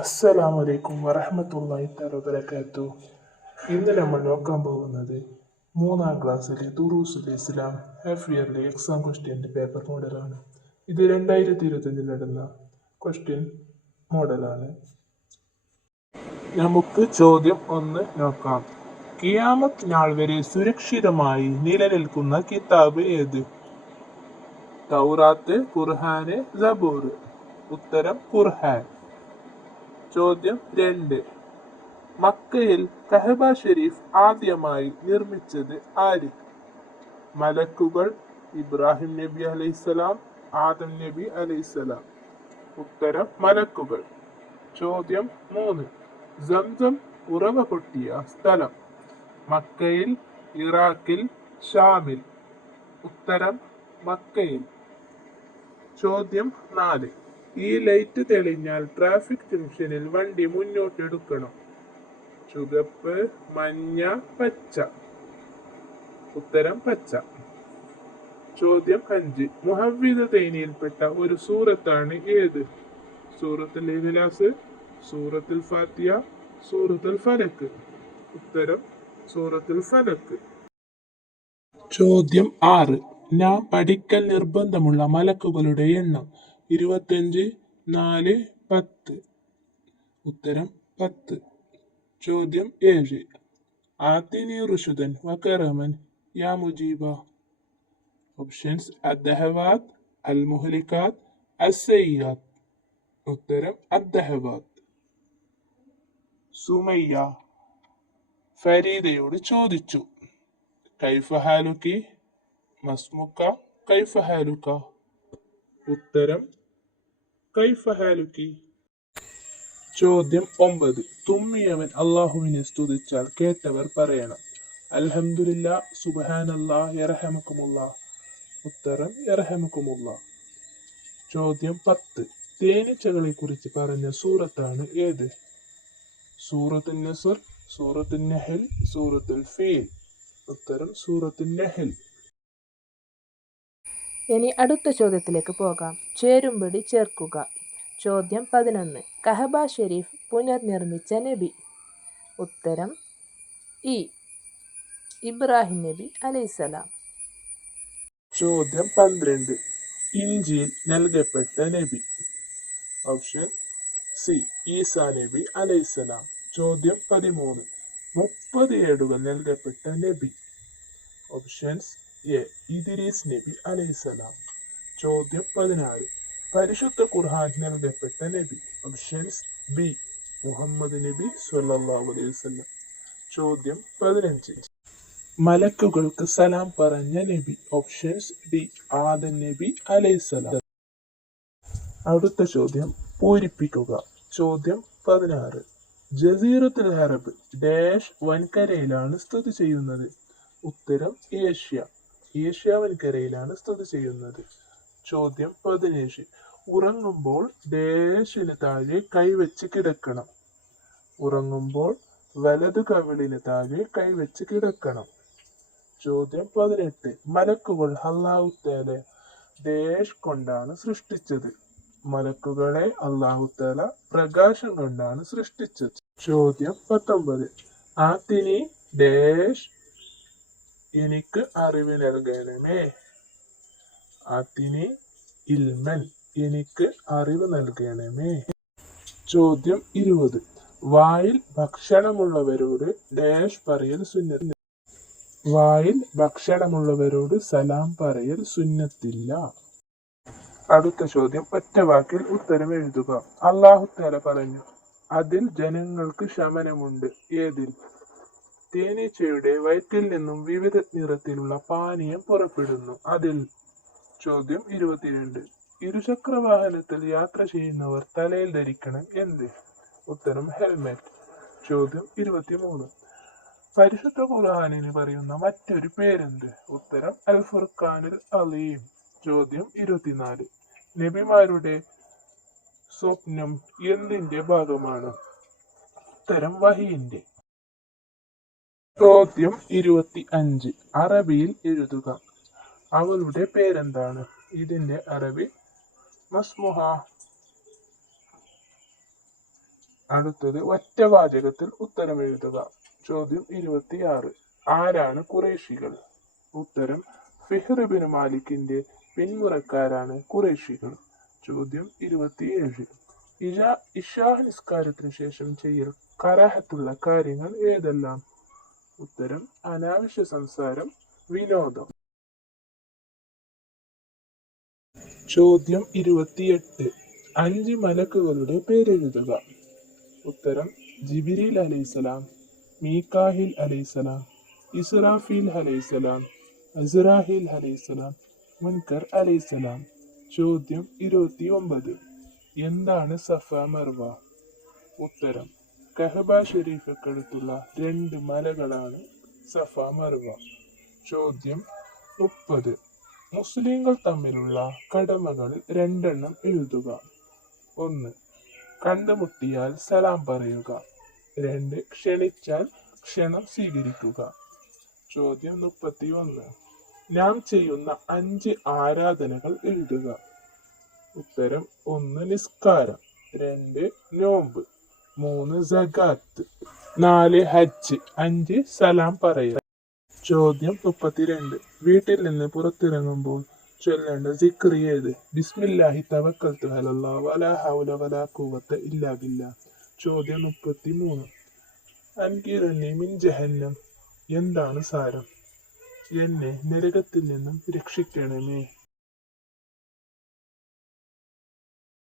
അസ്സലാമലൈക്കും വറഹ്മത്തുള്ളാഹി തആല വബറകാതുഹു. ഇന്ന് നമ്മൾ നോക്കാൻ പോകുന്നത് 3-ാം ക്ലാസ്സിലെ ദുറൂസുൽ ഇസ്ലാം ഹാഫ് ഇയർലി എക്സാം ക്വസ്റ്റ്യൻ്റെ പേപ്പർ മോഡലാണ്. ഇത് 2025 നടന്ന ക്വസ്റ്റ്യൻ മോഡലാണ്. നമുക്ക് ചോദ്യം 1 നോക്കാം. ഖിയാമത്ത് നാൾ വരെ സുരക്ഷിതമായി നിലനിൽക്കുന്ന കിതാബ് ഏത്? തൗറാത്ത്, ഖുർആന്, സബൂർ. ഉത്തരം ഖുർആൻ. ചോദ്യം 2. മക്കയിൽ കഅബ ഷരീഫ് ആദ്യമായി നിർമ്മിച്ചത് ആര്? മലക്കുകൾ, ഇബ്രാഹിം നബി അലൈഹിസ്സലാം, ആദം നബി അലൈഹിസ്സലാം. ഉത്തരം മലക്കുകൾ. ചോദ്യം 3. സംസം ഉറവ പൊട്ടിയ സ്ഥലം? മക്കയിൽ, ഇറാഖിൽ, ഷാമിൽ. ഉത്തരം മക്കയിൽ. ചോദ്യം 4. ഈ ലൈറ്റ് തെളിഞ്ഞാൽ ട്രാഫിക് ജംഗ്ഷനിൽ വണ്ടി മുന്നോട്ടെടുക്കണം. ചുവപ്പ്, മഞ്ഞ, പച്ച. ഉത്തരം പച്ച. ചോദ്യം 5. മുഅവ്വിദതൈനിൽപ്പെട്ട ഒരു സൂറത്താണ് ഏത്? സൂറത്തുൽ ഇഖ്ലാസ്, സൂറത്തുൽ ഫാത്തിഹ, സൂറത്തുൽ ഫലക്ക്. ഉത്തരം സൂറത്തുൽ ഫലക്ക്. ചോദ്യം 6. നാം പഠിക്കൽ നിർബന്ധമുള്ള മലക്കുകളുടെ എണ്ണം? 25, 4, 10. ഉത്തരം 10. ചോദ്യം 7. ആതിനി റുഷ്ദൻ വകറമൻ യാ മുജീബ. ഓപ്ഷൻസ്: അദ്ദഹവാത്ത്, അൽ മുഹ്ലികാത്ത്, അസ്സയ്യാത്ത്. ഉത്തരം അദ്ദഹവാത്ത്. സുമയ്യ ഫരീദയോട് ചോദിച്ചു: കൈഫ ഹാലുക്കി, മസ്മുക്ക, കൈഫ ഹാലുക. ഉത്തരം കൈഫ ഹാലുക്കി. ചോദ്യം 9. തുമ്മിയവൻ അല്ലാഹുവിനെ സ്തുതിച്ചാൽ കേട്ടവർ പറയണം: അൽഹംദുലില്ലാ, സുബ്ഹാനല്ലാഹ്, യർഹമുക്കുമുല്ലാഹ്. ഉത്തരം യർഹമുക്കുമുല്ലാഹ്. ചോദ്യം 10. തേനീച്ചകളെ കുറിച്ച് പറഞ്ഞ സൂറത്താണ് ഏത്? സൂറത്തുൻ നസ്ർ, സൂറത്തുൻ നഹൽ, സൂറത്തുൽ ഫീൽ. ഉത്തരം സൂറത്തുൻ നഹൽ. ഇനി അടുത്ത ചോദ്യത്തിലേക്ക് പോകാം. ചേരുംപടി ചേർക്കുക. ചോദ്യം 11. കഅബ ഷരീഫ് പുനർനിർമ്മിച്ച നബി? ഉത്തരം ഇബ്രാഹിം നബി അലൈഹിസ്സലാം. ചോദ്യം 12. ഇഞ്ചീൽ നൽകപ്പെട്ട നബി? ഓപ്ഷൻ സി, ഈസാ നബി അലൈഹിസ്സലാം. ചോദ്യം 13. 30 ഏടുകൾ നൽകപ്പെട്ട നബി? ഓപ്ഷൻസ്: എ, ഇദ്രീസ് നബി അലൈഹിസ്സലാം. ചോദ്യം 14. പരിശുദ്ധ ഖുർആൻ നൽകപ്പെട്ട നബി? ഓപ്ഷൻസ്: ബി, മുഹമ്മദ് നബി സ്വല്ലല്ലാഹു അലൈഹി വസല്ലം. ചോദ്യം 15. മലക്കുകൾക്ക് സലാം പറഞ്ഞ നബി? ഓപ്ഷൻസ്: ഡി, ആദം നബി അലൈഹിസ്സലാം. അടുത്ത ചോദ്യം പൂരിപ്പിക്കുക. ചോദ്യം 16. ജസീറത്തുൽ അറബ് ഡാഷ് വൻകരയിലാണ് സ്ഥിതി ചെയ്യുന്നത്? ഉത്തരം ഏഷ്യ. ഏഷ്യ വൻകരയിലാണ് സ്ഥിതി ചെയ്യുന്നത്. ചോദ്യം 17. ഉറങ്ങുമ്പോൾ ഡാഷിന് താഴെ കൈവച്ച് കിടക്കണം? ഉറങ്ങുമ്പോൾ വലതു കവിളിന് താഴെ കൈവച്ച് കിടക്കണം. ചോദ്യം 18. മലക്കുകൾ അല്ലാഹു തആല ഡാഷ് കൊണ്ടാണ് സൃഷ്ടിച്ചത്? മലക്കുകളെ അല്ലാഹു തആല പ്രകാശം കൊണ്ടാണ് സൃഷ്ടിച്ചത്. ചോദ്യം 19. ആതിനി ഡാഷ് എനിക്ക് അറിവ് നൽകണമേ. ആതിനി ഇൽമൻ എനിക്ക് അറിവ് നൽകണമേ. ചോദ്യം 20. വായിൽ ഭക്ഷണമുള്ളവരോട് ഡാഷ് പറയൽ സുന്നത്ത്? വായിൽ ഭക്ഷണമുള്ളവരോട് സലാം പറയൽ സുന്നത്തില്ല. അടുത്ത ചോദ്യം ഒറ്റ വാക്കിൽ ഉത്തരം എഴുതുക. അല്ലാഹു തആല പറഞ്ഞു: അതിൽ ജനങ്ങൾക്ക് ശമനമുണ്ട്. ഏതിൽ? തേനീച്ചയുടെ വയറ്റിൽ നിന്നും വിവിധ നിറത്തിലുള്ള പാനീയം പുറപ്പെടുന്നു. അതിൽ? ചോദ്യം 22. ഇരുചക്ര വാഹനത്തിൽ യാത്ര ചെയ്യുന്നവർ തലയിൽ ധരിക്കണം എന്ത്? ഉത്തരം ഹെൽമെറ്റ്. ചോദ്യം 23. പരിശുദ്ധ ഖുർആനിന് പറയുന്ന മറ്റൊരു പേരെന്ത്? ഉത്തരം അൽ ഫുർഖാനുൽ അലീം. ചോദ്യം 24. നബിമാരുടെ സ്വപ്നം എന്തിന്റെ ഭാഗമാണ്? ഉത്തരം വഹിയിന്റെ. ചോദ്യം 25. അറബിയിൽ എഴുതുക. അവളുടെ പേരെന്താണ്? ഇതിന്റെ അറബി മസ്മുഹ. അടുത്തത് ഒറ്റ വാചകത്തിൽ ഉത്തരം എഴുതുക. ചോദ്യം 26. ആരാണ് ഖുറൈശികൾ? ഉത്തരം ഫിഹ്ർ ബിൻ മാലിക്കിന്റെ പിന്മുറക്കാരാണ് ഖുറൈശികൾ. ചോദ്യം 27. ഇശാ നിസ്കാരത്തിന് ശേഷം ചെയ്യൽ കറാഹത്തുള്ള കാര്യങ്ങൾ ഏതെല്ലാം? ഉത്തരം അനാവശ്യ സംസാരം, വിനോദം. ചോദ്യം 28. 5 മലക്കുകളുടെ പേരെഴുതുക. ഉത്തരം ജിബ്രീൽ അലൈഹിസ്സലാം, മീകാഹിൽ അലൈഹിസ്സലാം, ഇസ്രാഫീൽ അലൈഹിസ്സലാം, അസ്രാഹീൽ അലൈഹിസ്സലാം, മുൻകർ അലൈഹിസ്സലാം. ചോദ്യം 29. എന്താണ് സഫ മർവ? ഉത്തരം കഅബ ഷരീഫിനടുത്തുള്ള 2 മലകളാണ് സഫ മർവ. ചോദ്യം 30. മുസ്ലിങ്ങൾ തമ്മിലുള്ള കടമകൾ 2 എഴുതുക. 1. കണ്ടുമുട്ടിയാൽ സലാം പറയുക. 2. ക്ഷണിച്ചാൽ ക്ഷണം സ്വീകരിക്കുക. ചോദ്യം 31. നാം ചെയ്യുന്ന 5 ആരാധനകൾ എഴുതുക. ഉത്തരം 1. നിസ്കാരം, 2. നോമ്പ്, 3. സകാത്ത്, 4. ഹജ്ജ്, 5. സലാം പറയുക. ചോദ്യം 32. വീട്ടിൽ നിന്ന് പുറത്തിറങ്ങുമ്പോൾ ചൊല്ലേണ്ട സിക്ർ ഏത്? ബിസ്മില്ലാഹി തവക്കൽതു അലല്ലാഹ് വലാ ഹൗല വലാ ഖുവത ഇല്ലാ ബില്ലാഹ്. ചോദ്യം 33. അൻകിറനി മിൻ ജഹന്നം എന്താണ് സാരം? എന്നെ നരകത്തിൽ നിന്നും രക്ഷിക്കണമേ.